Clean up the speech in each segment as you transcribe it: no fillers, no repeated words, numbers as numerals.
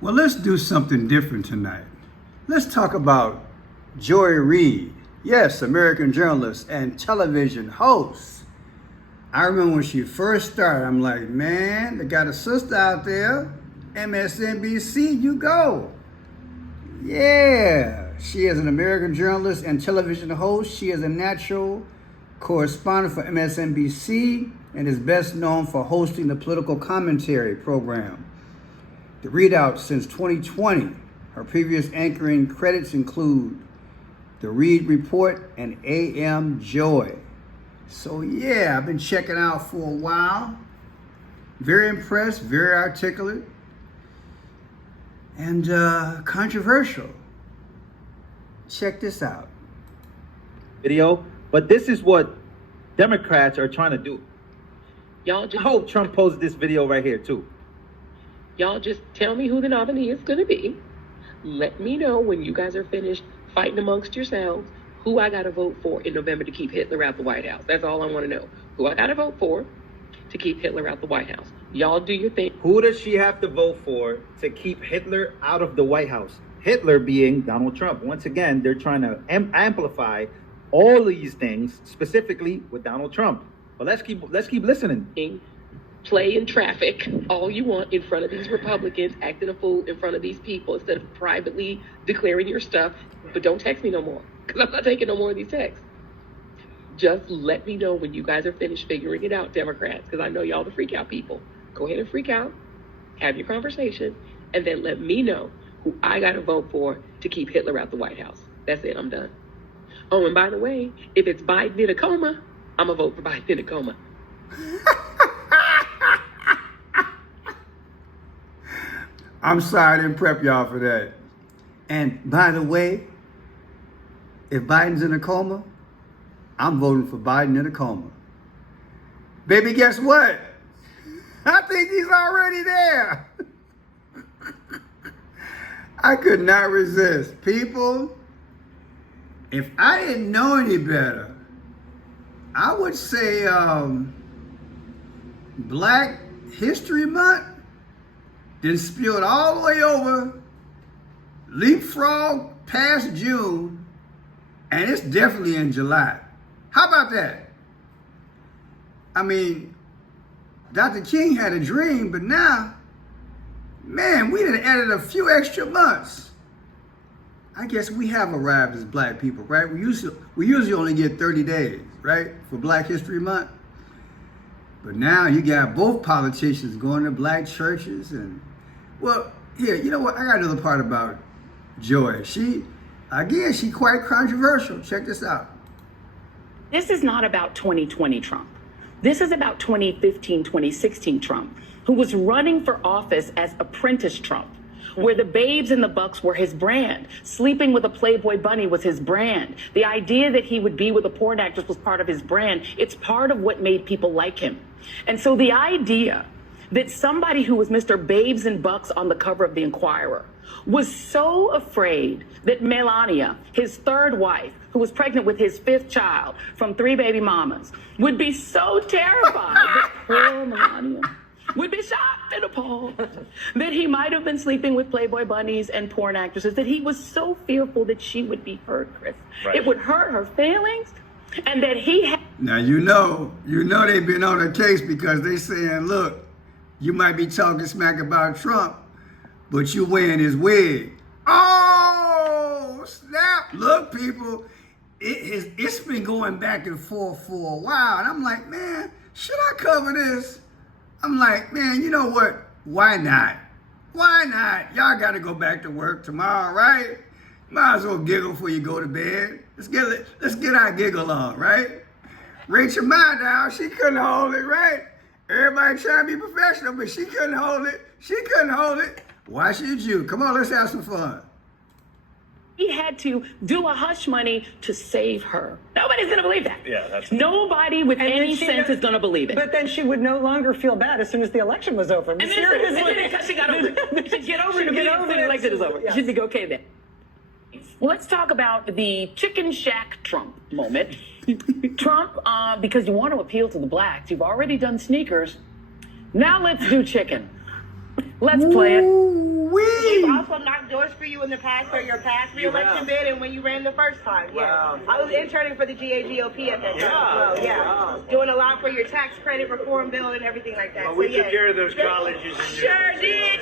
Well, let's do something different tonight. Let's talk about Joy Reid. Yes, American journalist and television host. I remember when she first started, I'm like, man, they got a sister out there, Msnbc, you go. Yeah, she is an American journalist and television host. She is a natural correspondent for MSNBC and is best known for hosting the political commentary program, The Readout, since 2020. Her previous anchoring credits include The Reid Report and AM Joy. So yeah, I've been checking out for a while. Very impressed, very articulate, and controversial. Check this out. Video, but this is what Democrats are trying to do. Y'all just I hope Trump posts this video right here too. Y'all just tell me who the nominee is going to be. Let me know when you guys are finished fighting amongst yourselves who I got to vote for in November to keep Hitler out the White House. That's all I want to know. Who I got to vote for to keep Hitler out the White House. Y'all do your thing. Who does she have to vote for to keep Hitler out of the White House? Hitler being Donald Trump. Once again, they're trying to amplify all these things, specifically with Donald Trump. But let's keep listening. Play in traffic all you want in front of these Republicans, acting a fool in front of these people instead of privately declaring your stuff. But don't text me no more, because I'm not taking no more of these texts. Just let me know when you guys are finished figuring it out, Democrats, because I know y'all the freak out people. Go ahead and freak out, have your conversation, and then let me know who I got to vote for to keep Hitler out the White House. That's it, I'm done. Oh, and by the way, if it's Biden in a coma, I'm going to vote for Biden in a coma. I'm sorry I didn't prep y'all for that. And by the way, if Biden's in a coma, I'm voting for Biden in a coma. Baby, guess what? I think he's already there. I could not resist. People, if I didn't know any better, I would say Black History Month then spilled all the way over, leapfrog past June, and it's definitely in July. How about that? I mean, Dr. King had a dream, but now, man, we done added a few extra months. I guess we have arrived as Black people, right? We usually only get 30 days, right, for Black History Month. But now you got both politicians going to Black churches and, well, here, you know what? I got another part about Joy. She quite controversial. Check this out. This is not about 2020 Trump. This is about 2015, 2016 Trump, who was running for office as apprentice Trump, where the babes and the bucks were his brand. Sleeping with a Playboy bunny was his brand. The idea that he would be with a porn actress was part of his brand. It's part of what made people like him. And so the idea that somebody who was Mr. Babes and Bucks on the cover of the Inquirer was so afraid that Melania, his third wife, who was pregnant with his fifth child from 3 baby mamas, would be so terrified that poor Melania would be shocked and appalled that he might have been sleeping with Playboy bunnies and porn actresses, that he was so fearful that she would be hurt, Chris. Right. It would hurt her feelings, and that he had... Now, you know they've been on the case because they saying, look, you might be talking smack about Trump, but you wearing his wig. Oh, snap. Look, people, it's been going back and forth for a while. And I'm like, man, should I cover this? I'm like, man, you know what? Why not? Why not? Y'all got to go back to work tomorrow, right? Might as well giggle before you go to bed. Let's get our giggle on, right? Rachel Maddow, she couldn't hold it, right? Everybody trying to be professional, but she couldn't hold it. She couldn't hold it. Why should you? Come on, let's have some fun. He had to do a hush money to save her. Nobody's going to believe that. Yeah, that's... Nobody with any sense is going to believe it. But then she would no longer feel bad as soon as the election was over. And then she got over it. She'd get over it. The election is over. Yeah. She'd think, okay then. Well, let's talk about the Chicken Shack Trump moment. Trump, because you want to appeal to the blacks, you've already done sneakers. Now let's do chicken. Let's play it. Ooh-wee. also knocked doors for you in the past for your past re-election bid and when you ran the first time. Yeah. I was interning for the GAGOP at that time as well. Yeah. Wow. Doing a lot for your tax credit reform bill and everything like that. Well, we took care of those colleges. Sure did.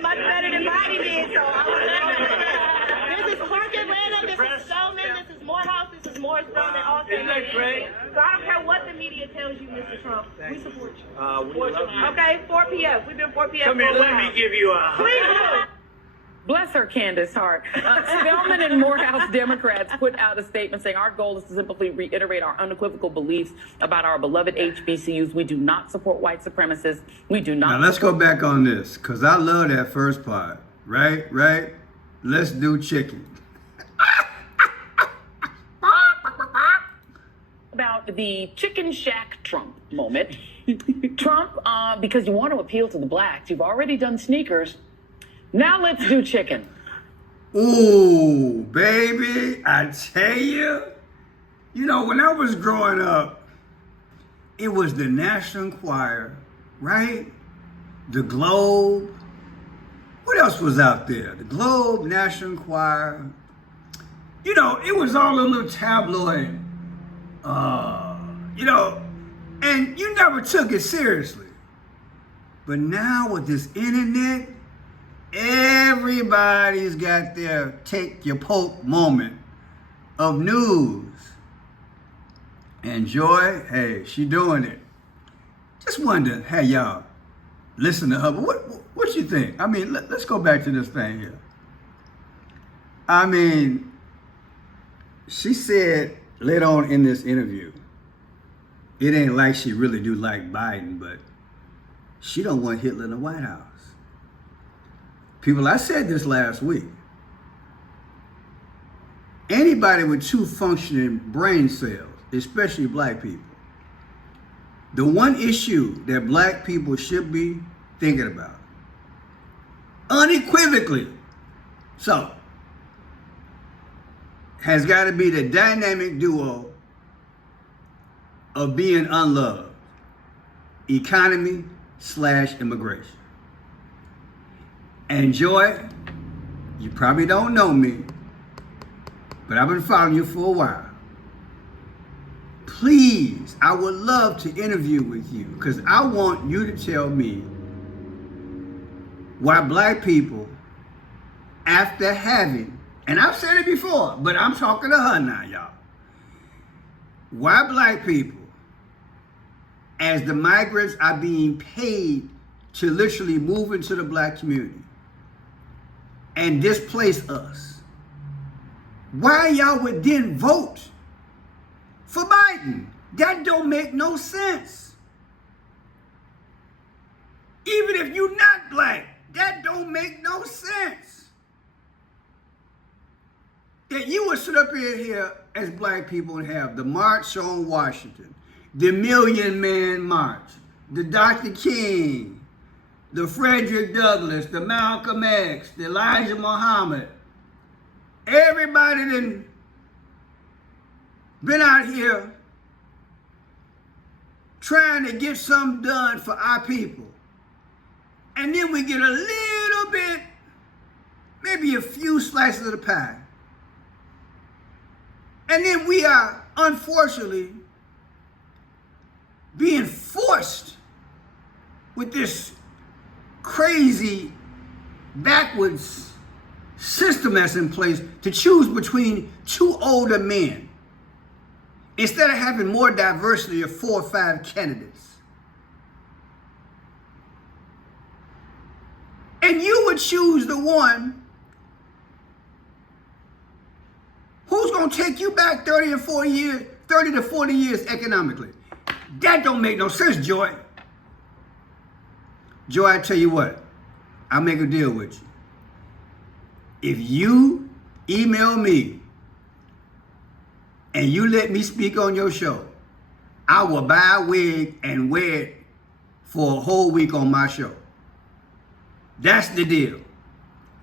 Much better than Mighty did. So I was This is Clark Atlanta. This is Spelman. This is Morehouse. This is Morrisville. They all Isn't that great? So I don't care what the media tells you, Mr. Trump. We support you. We love you. Okay, 4 p.m. We've been 4 p.m. Come here, for a let while. me give you a Please do. Bless her, Candace Hart. Spelman and Morehouse Democrats put out a statement saying our goal is to simply reiterate our unequivocal beliefs about our beloved HBCUs. We do not support white supremacists. We do not. Now let's go back on this, because I love that first part. Right? Let's do chicken. About the Chicken Shack Trump moment. Trump, because you want to appeal to the blacks, you've already done sneakers. Now let's do chicken. Ooh, baby, I tell you. You know, when I was growing up, it was the National Enquirer, right? The Globe. What else was out there? The Globe, National Enquirer. You know, it was all a little tabloid, and you never took it seriously. But now with this internet, everybody's got their take your poke moment of news. And Joy, hey, she doing it. Just wonder, hey y'all, listen to her. What you think? I mean, let's go back to this thing here. I mean, she said later on in this interview, it ain't like she really do like Biden, but she don't want Hitler in the White House. People, I said this last week. Anybody with two functioning brain cells, especially black people, the one issue that black people should be thinking about, unequivocally, so, has got to be the dynamic duo of being unloved, economy/immigration. And Joy, you probably don't know me, but I've been following you for a while. Please, I would love to interview with you because I want you to tell me why black people, after having, and I've said it before, but I'm talking to her now, y'all. Why black people, as the migrants are being paid to literally move into the black community and displace us, why y'all would then vote for Biden? That don't make no sense. Even if you're not black, that don't make no sense. That you would sit up here as black people and have the March on Washington, the Million Man March, the Dr. King, the Frederick Douglass, the Malcolm X, the Elijah Muhammad. Everybody done been out here trying to get something done for our people. And then we get a little bit, maybe a few slices of the pie. And then we are, unfortunately, being forced with this crazy, backwards system that's in place to choose between two older men instead of having more diversity of 4 or 5 candidates. And you would choose the one who's going to take you back 30 to 40 years economically. That don't make no sense, Joy. Joy, I tell you what, I'll make a deal with you. If you email me and you let me speak on your show, I will buy a wig and wear it for a whole week on my show. That's the deal.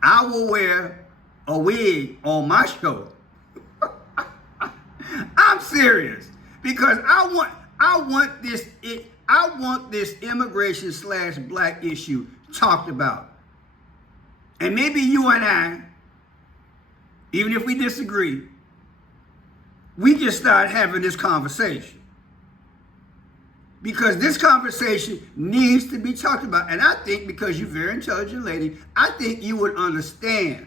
I will wear a wig on my show. I'm serious because I want this immigration / black issue talked about And maybe you and I, even if we disagree, we can start having this conversation. Because this conversation needs to be talked about. And I think, because you're a very intelligent lady, I think you would understand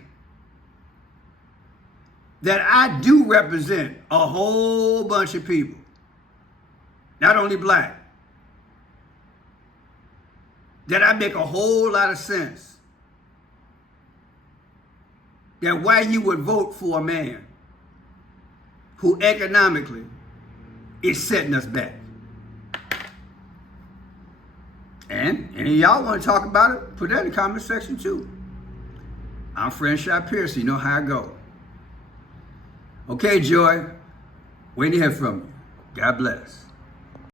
that I do represent a whole bunch of people. Not only black. That I make a whole lot of sense. That why you would vote for a man who economically is setting us back. And any of y'all want to talk about it, put that in the comment section too. I'm Franchise Pierce, you know how I go. Okay, Joy, waiting to hear from you. God bless.